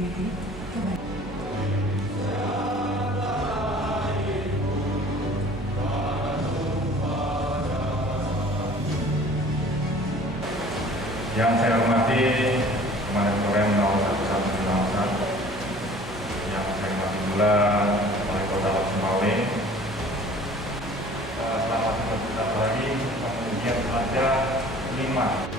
Yang saya hormati Komandan Korem 0111, yang saya hormati pula Wali Kota Loksemawe. Selamat berbuka lagi, kemudian pelajar 5.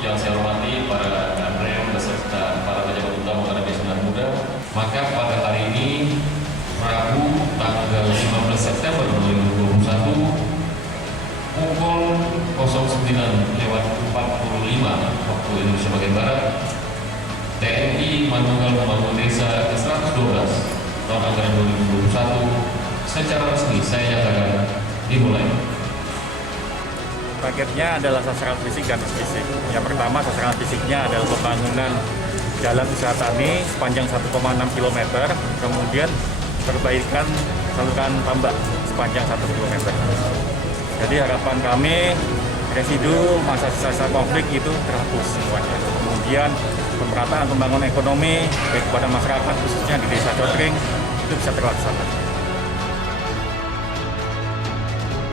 Yang saya hormati para Danrem beserta para pejabat utama Akademi Sunan Muda, maka pada hari ini Rabu tanggal 15 September 2021 pukul 09.45 waktu Indonesia bagian Barat, TNI Manunggal Membangun Desa ke-112 tahun anggaran 2021 secara resmi saya nyatakan dimulai. Targetnya adalah sasaran fisik dan non-fisik. Yang pertama, sasaran fisiknya adalah pembangunan jalan usaha tani sepanjang 1,6 km, kemudian perbaikan saluran tambak sepanjang 1 km. Jadi harapan kami residu masa sisa konflik itu terhapus semuanya. Kemudian pemerataan pembangunan ekonomi baik kepada masyarakat khususnya di Desa Cotring itu bisa terlaksana.